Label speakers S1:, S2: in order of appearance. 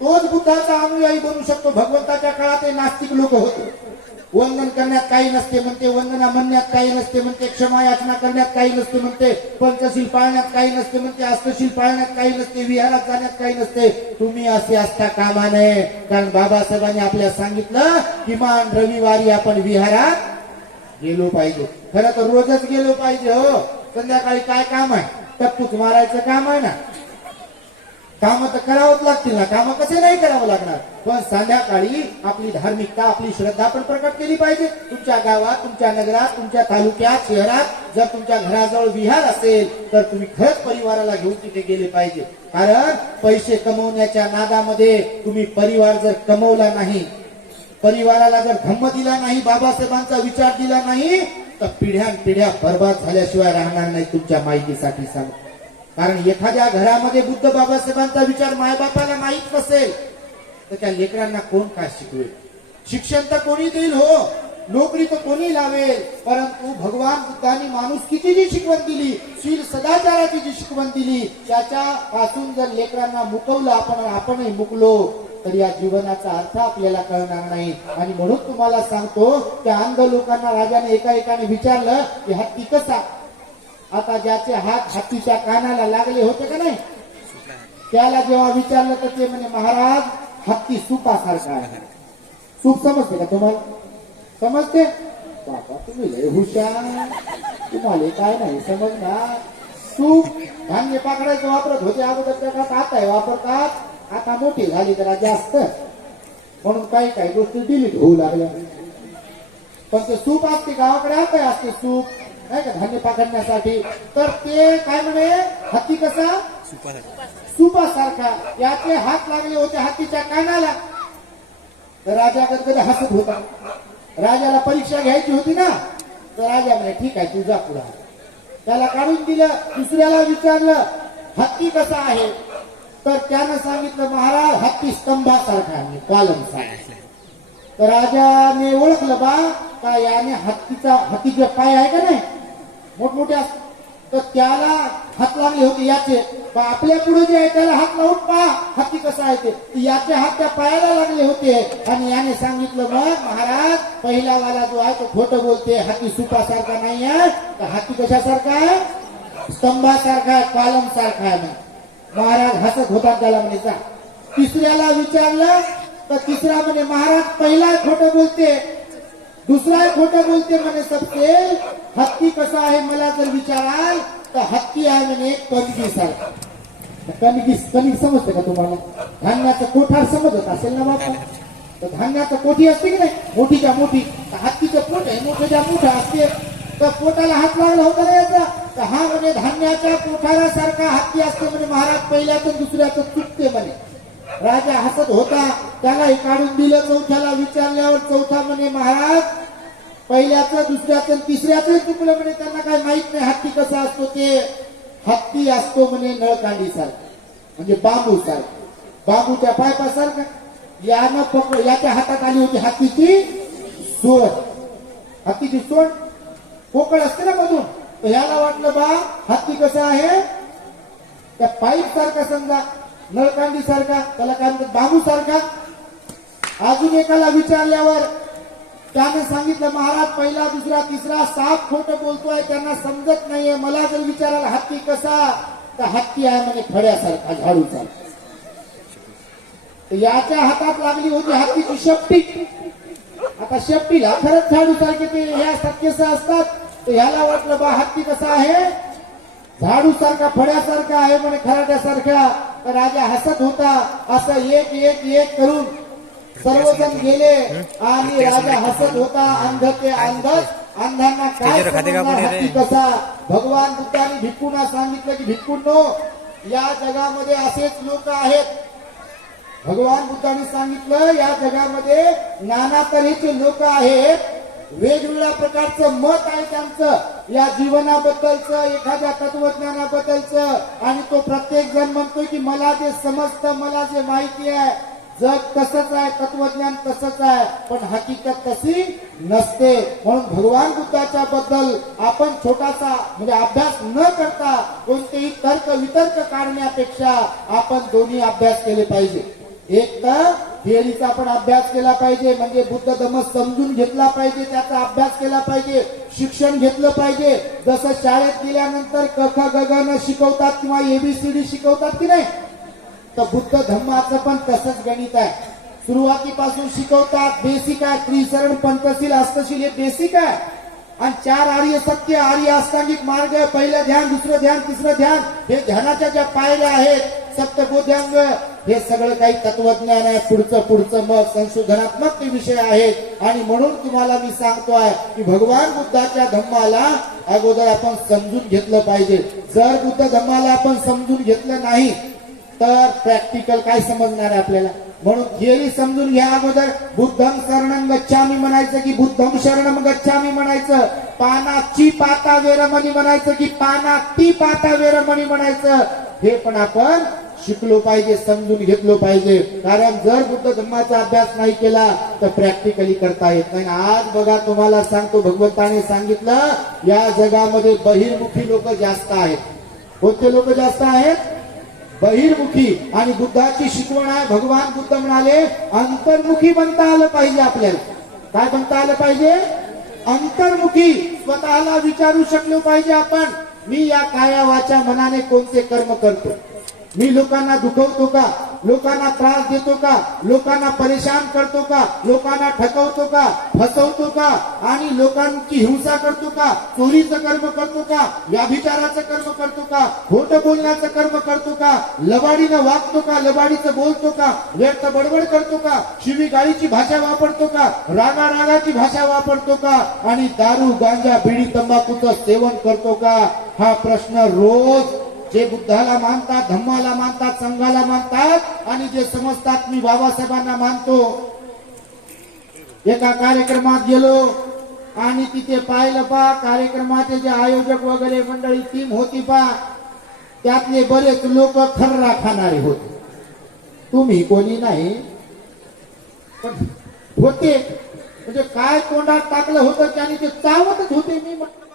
S1: तोच बुद्धाचा अनुयायी बनू शकतो. भगवंताच्या काळात हे नास्तिक लोक होते. वंदन करण्यात काही नसते म्हणते वंदना म्हणण्यात काही नसते म्हणते क्षमा याचना करण्यात काही नसते म्हणते पंचशील पाळण्यात काही नसते म्हणते अस्तशील पाळण्यात काही नसते विहारात जाण्यात काही नसते. तुम्ही असे असता कामा नये. कारण बाबासाहेबांनी आपल्याला सांगितलं किमान रविवारी आपण विहारात गेलो पाहिजे. खरं तर रोजच गेलो पाहिजे हो. संध्याकाळी काय काम आहे? टप्पूच मारायचं काम आहे ना. काम तर करावंच लागतील ना. काम कसे नाही करावं लागणार? पण संध्याकाळी आपली धार्मिकता आपली श्रद्धा पण प्रकट केली पाहिजे. तुमच्या गावात तुमच्या नगरात तुमच्या तालुक्यात शहरात जर तुमच्या घराजवळ विहार असेल तर तुम्ही खरंच परिवाराला घेऊन तिथे गेले पाहिजे. कारण पैसे कमवण्याच्या नादामध्ये तुम्ही परिवार जर कमवला नाही परिवाराला जर धम्म दिला नाही बाबासाहेबांचा विचार दिला नाही तर पिढ्यान पिढ्या बर्बाद झाल्याशिवाय राहणार नाही तुमच्या माहितीसाठी सांग कारण एखाद्या घरामध्ये बुद्ध बाबासाहेबांचा विचार मायबापाला माहीत नसेल तर त्या लेकरांना कोण काय शिकवेल? शिक्षण तर कोणी देईल हो नोकरी तर कोणी लावेल परंतु भगवान बुद्धांनी माणुसकीची जी शिकवण दिली शील सदाचाराची जी शिकवण दिली त्याच्या पासून जर लेकरांना मुकवलं आपण आपणही मुकलो तर या जीवनाचा अर्थ आपल्याला कळणार नाही. आणि म्हणून तुम्हाला सांगतो त्या अंध लोकांना राजाने एका एकाने विचारलं की हत्ती कसा आता ज्याचे हात हत्तीच्या कानाला लागले होते का नाही? त्याला जेव्हा विचारलं तर ते म्हणे महाराज हत्ती सुपासारखा आहे. सूप समजते का तुम्हाला? समजते? बाबा तुम्ही लय हुशार. तुम्हाला काय नाही समजणार. सूप धान्य पाकडायचं वापरत होते अगोदरच्या काळात आता आहे वापरतात. आता मोठी झाली जरा जास्त. म्हणून काही काही गोष्टी डिलीट होऊ लागल्या. पण ते सूप असते गावाकडे आता असते सूप. नाही का? धान्य पाकडण्यासाठी तर ते काय म्हणे? हत्ती कसा? सुपासारखा याचे हात लागले होते हत्तीच्या कानाला. तर राजा कधी हसत होता. राजाला परीक्षा घ्यायची होती ना? तर राजा म्हणे ठीक आहे तुझा पुढा. त्याला काढून दिलं. दुसऱ्याला विचारलं हत्ती कसा आहे? तर त्यानं सांगितलं महाराज हत्ती स्तंभासारखा आहे कॉलम तर राजाने ओळखलं बा का याने हत्तीचा हत्तीचे पाय आहे का नाही? मोठमोठ्या तर त्याला हात लागले होते याचे. आपल्या पुढे जे आहे त्याला हात लावून पहा हत्ती कसा आहे ते. याचे हात त्या पायाला लागले होते. आणि याने सांगितलं मग महाराज पहिला वाला जो आहे तो खोटं बोलते. हाती सुपासारखा नाही आहे. तर हाती कशासारखा आहे? स्तंभासारखा आहे पालम सारखा आहे महाराज हसत होता त्याला म्हणे जा. तिसऱ्याला विचारलं तर तिसरा म्हणे महाराज पहिला खोटं बोलते. दुसरा खोटं बोलते म्हणे सबसे हत्ती कसा आहे मला जर विचाराल तर हत्ती आहे म्हणे कणगी आहे कणगी कणिक समजते का तुम्हाला? धान्याचं कोठार समजत असेल ना बाबा? तर धान्याचं कोठी असते की नाही? मोठीच्या मोठी. तर हत्तीचं पोट आहे मोठ्याच्या मोठं असते. तर पोटाला हात लागला होता ना याचा? तर हा म्हणे धान्याच्या कोठारासारखा हत्ती असते म्हणे महाराज. पहिल्याचं दुसऱ्याचं चुकते म्हणे. राजा हसत होता. त्यालाही काढून दिलं. चौथ्याला विचारल्यावर चौथा म्हणे महाराज पहिल्याचं दुसऱ्याचं आणि तिसऱ्याचं चुकलं म्हणे त्यांना काय माहीत नाही हत्ती कसा असतो ते. हत्ती असतो म्हणे नळकांडी सारखा. म्हणजे बांबू सारखा. बांबूच्या पायपासारखा. यानं पकड याच्या हातात आली होती हत्तीची सोड. हत्तीची सोड? पोकळ असते ना मधून. तर ह्याला वाटलं बा हत्ती कसा आहे? त्या पाईप सारखा समजा. नळकांडी सारखा त्याला काय म्हणतात बाबू सारखा. अजून एकाला विचारल्यावर त्याने सांगितलं महाराज पहिला दुसरा तिसरा साप खोट बोलतोय त्यांना समजत नाहीये. मला जर विचारायला हत्ती कसा तर हत्ती आहे म्हणजे फड्यासारखा झाडू तर याच्या हातात लागली होती हत्तीची शेपटी. आता शेपटीला खरंच झाडू सारखे ते ह्या असतात असतात. तर ह्याला वाटलं बा हत्ती कसा आहे? झाडू सारखा फड्यासारखा आहे म्हणे खराट्यासारखा. तर राजा हसत होता. असं एक एक एक करून सर्वजण गेले आणि राजा हसत होता. अंध ते अंधच. अंधांना काय? हत्ती कसा? भगवान बुद्धांनी भिक्खूंना सांगितलं की भिक्खूंनो या जगामध्ये असेच लोक आहेत. भगवान बुद्धांनी सांगितलं या जगामध्ये नाना तऱ्हेचे लोक आहेत. वेगवेगळ्या प्रकारचं मत आहे त्यांचं या जीवनाबद्दलचं एखाद्या तत्वज्ञानाबद्दलचं. आणि तो प्रत्येक जण म्हणतोय की मला जे समजतं मला जे माहिती आहे जग तसंच आहे तत्वज्ञान तसंच आहे पण हकीकत तशी नसते. म्हणून भगवान बुद्धाच्या बद्दल आपण छोटासा म्हणजे अभ्यास न करता कोणतेही तर्क वितर्क काढण्यापेक्षा आपण दोन्ही अभ्यास केले पाहिजे. एक तर थिअरीचा आपण अभ्यास केला पाहिजे म्हणजे बुद्ध धम्म समजून घेतला पाहिजे त्याचा अभ्यास केला पाहिजे शिक्षण घेतलं पाहिजे. जसं शाळेत गेल्यानंतर कख ख न शिकवतात किंवा एबीसीडी शिकवतात की नाही? तर बुद्ध धम्माचं पण तसंच गणित आहे. सुरुवातीपासून शिकवतात बेसिक आहे त्रिसरण पंचशील हस्तशील हे बेसिक आहे. आणि चार आर्य सत्य आर्य अष्टांगिक मार्ग पहिलं ध्यान दुसरं ध्यान तिसरं ध्यान हे ध्यानाच्या ज्या पायऱ्या आहेत सप्तबोध्यांग हे सगळं काही तत्वज्ञान आहे पुढचं पुढचं मग संशोधनात्मक ते विषय आहेत. आणि म्हणून तुम्हाला मी सांगतोय की भगवान बुद्धाच्या धम्माला अगोदर आपण समजून घेतलं पाहिजे. जर बुद्ध धम्माला आपण समजून घेतलं नाही तर प्रॅक्टिकल काय समजणार आहे आपल्याला? म्हणून थिअरी समजून घ्या अगोदर. बुद्धम शरणम गच्छामी म्हणायचं की बुद्धम शरण गच्छामी म्हणायचं. पानाची पाता वेरमणी म्हणायचं की पाना ती पाता वेरमणी म्हणायचं. हे पण आपण शिकलो पाहिजे समजून घेतलो पाहिजे. कारण जर बुद्ध धम्माचा अभ्यास नाही केला तर प्रॅक्टिकली करता येत नाही. आज बघा तुम्हाला सांगतो भगवंताने सांगितलं या जगामध्ये बहिर्मुखी लोक जास्त आहेत. कोणते लोक जास्त आहेत? बहिर्मुखी. आणि बुद्धाची शिकवण आहे. भगवान बुद्ध म्हणाले अंतर्मुखी बनता आलं पाहिजे आपल्याला. काय बनता आलं पाहिजे? अंतर्मुखी. स्वतःला विचारू शकलो पाहिजे आपण. मी या कायावाच्या मनाने कोणते कर्म करतो? मी लोकांना दुखवतो का? लोकांना त्रास देतो का? लोकांना परेशान करतो का? लोकांना ठकवतो का? फसवतो का? आणि लोकांची हिंसा करतो का? चोरीचं कर्म करतो का? व्याभिचाराचं कर्म करतो का? खोट बोलण्याचं कर्म करतो का? लबाडीनं वागतो का? लबाडीचं बोलतो का? व्यर्थ बडबड करतो का? शिवी गाळीची भाषा वापरतो का? रागा रागाची भाषा वापरतो का? आणि दारू गांजा बिडी तंबाखूचं सेवन करतो का? हा प्रश्न रोज जे बुद्धाला मानतात धम्माला मानतात संघाला मानतात आणि जे समजतात मी बाबासाहेबांना मानतो. एका कार्यक्रमात गेलो आणि तिथे पाहिलं पा कार्यक्रमाचे जे आयोजक वगैरे मंडळी टीम होती पा त्यातले बरेच लोक खर्रा खाणारे होते. तुम्ही कोणी नाही. पण होते. म्हणजे काय तोंडात टाकलं होतं त्याने ते चावतच होते मी म्हटलं.